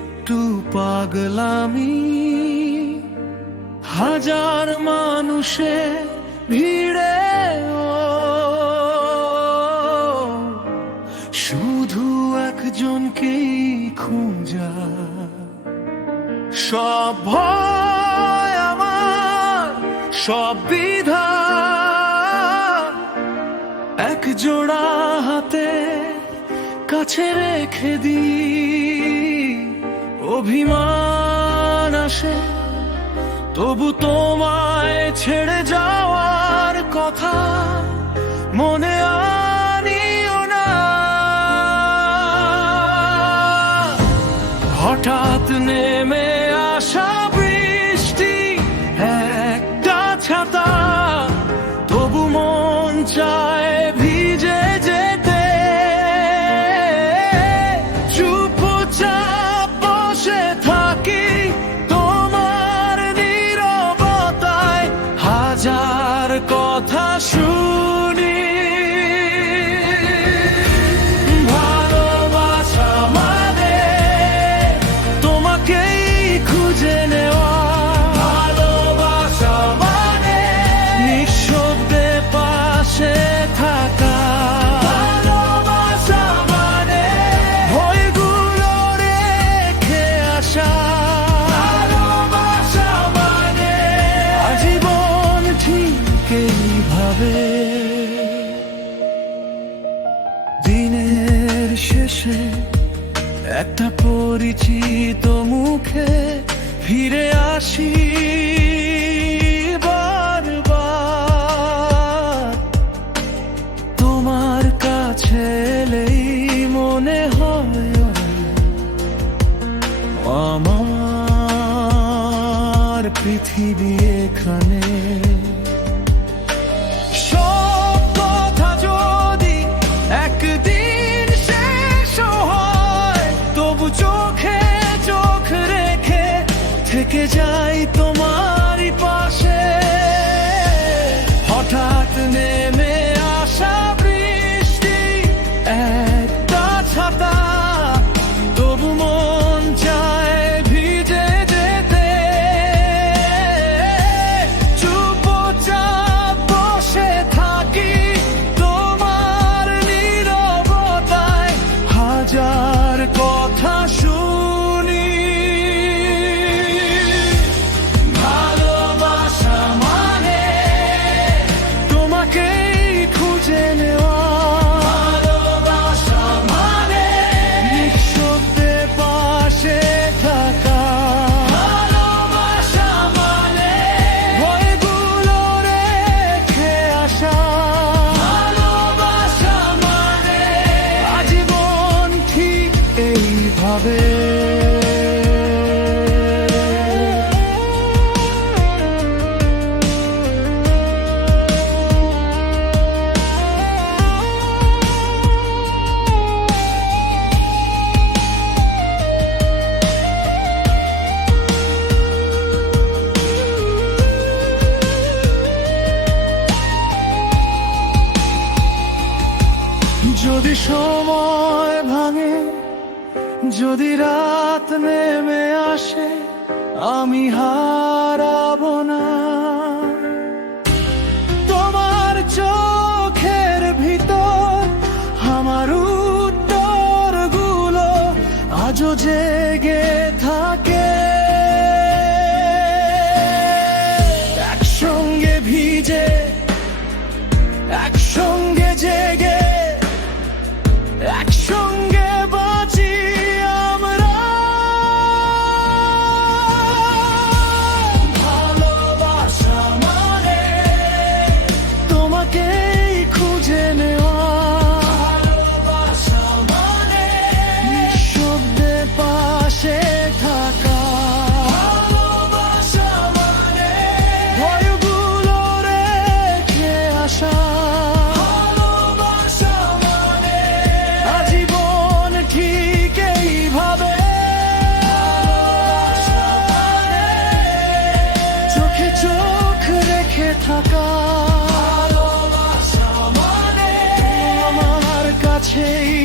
একটু পাগলামি, হাজার মানুষে ভিড়ে শুধু একজনকেই খুঁজা। সব ভয় আমার, সব বিধা এক জোড়া হাতে কাছে রেখে দি। অভিমান আসে তবু তোমায় ছেড়ে যাওয়ার কথা মনে আনিও না। হঠাৎ নেমে আসা বৃষ্টি একটা ছাতা, তবু মন চায় ভিজে যেতে। চুপচাপ বসে থাকি তোমার নীরবতায়, হাজার কথা শুনি। ভালোবাসা মানে তোমাকেই খুঁজে নেওয়া, ভালোবাসা মানে নিঃশব্দে পাশে থাকা, ভালোবাসা মানে ভয়গুলো রেখে আসা, ভালোবাসা মানে আজীবন ঠিক এইভাবে। দিনের শেষে একটা পরিচিত মুখে ফিরে আসি বারবার। তোমার কাছে এলেই মনে হয় আমার পৃথিবী এখানে। সব কথা যদি একদিন শেষ হয়, তবু চোখে চোখ রেখে থেকে যাই তোমারই পাশে। হঠাৎ নেমে আসা বৃষ্টি একটা ছাতা, তবু মন চায় ভিজে যেতে। চুপচাপ বসে থাকি তোমার নীরবতায়, হাজার কথা শুনি। ভালোবাসা মানে তোমাকেই খুঁজে নেওয়া, ভালোবাসা মানে নিঃশব্দে পাশে থাকা, ভালোবাসা মানে ভয়গুলো রেখে আসা, ভালোবাসা মানে আজীবন ঠিক এইভাবে। যদি সময় ভাঙে, যদি রাত নেমে আসে, আমি হারাবো না। তোমার চোখের ভিতর আমার উত্তরগুলো আজও জেগে থাকে। একসঙ্গে ভিজে, একসঙ্গে জেগে, একসঙ্গে বাঁচি আমরা। ভালোবাসা মানে তোমাকেই খুঁজে নেওয়া, ভালোবাসা মানে নিঃশব্দে পাশে থাকা, ভালোবাসা মানে ভয়গুলো রেখে আসা, চোখ রেখে থাকা, ভালোবাসা মানে আমার কাছেই